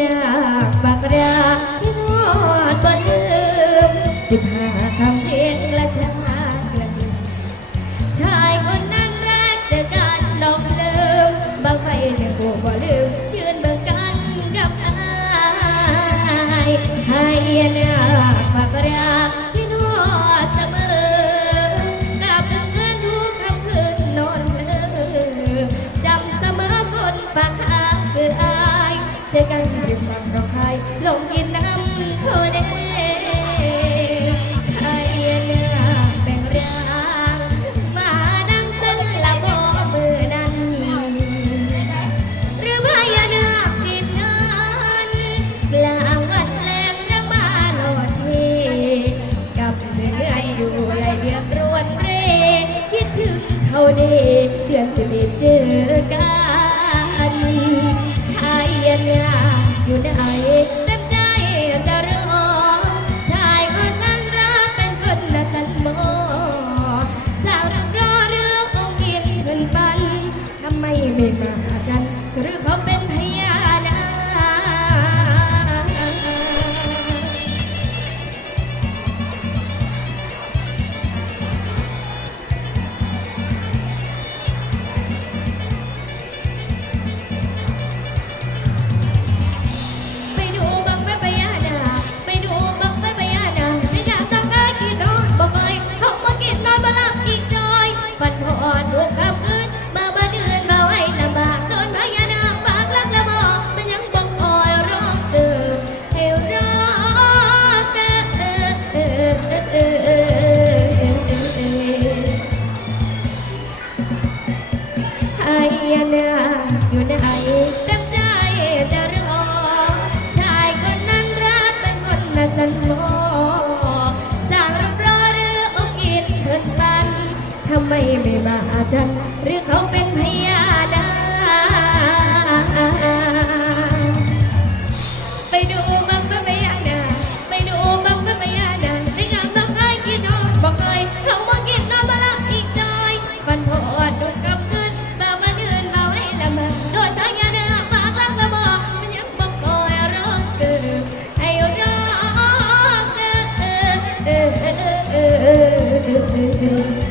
นาคบักราที่นอนบนลืมสิบห้าคำเพลงละชากระดิ่งชายคนนั้นรักเจอกันนอกลืมบางไฟเนี่ยกูบ่ลืมยืนเบิ่งกันกับอายให้นาคบักราที่นอนเสมอกลับดึกเงินทุกคำคืนนอนเลินจำเสมอคนปาก จอกันริมฝั่งเราใครลงกินน้ำเขาเด้ให้นาคแบ่งร่างมาดังสลับบ่มือนั้นหรือพญานาคสิบเนินกลางวัดแลงระมาโลดเทกับเพื่อนอยู่ไรเดือดรวนเรคิดถึงเขาเดเดือนสิบเอ็ดเจอกัน จ ฝันหอนทุกคำคืนมาบ้านเดือนมาไว้ลำบากจนพญานาคปากลักละมอมันยังบ่คอยร้องเตือนให้รอเกิดเออเออเออเออเออไอ้ยานาอ หรือเขาเป็นพญาดา ไปดูมัมก็พญาดา ไปดูมัมก็พญาดาในงานบังไอ้กินนอนบอกเลยเขาว่ากินนอนมาละอีกหน่อยฟันพอดดูกำเงินมามาเงินมาให้ละมันโดนทายาดามากรักมาบอกมันยังบอกคอยร้องเกินให้ร้องเออเออเออเออ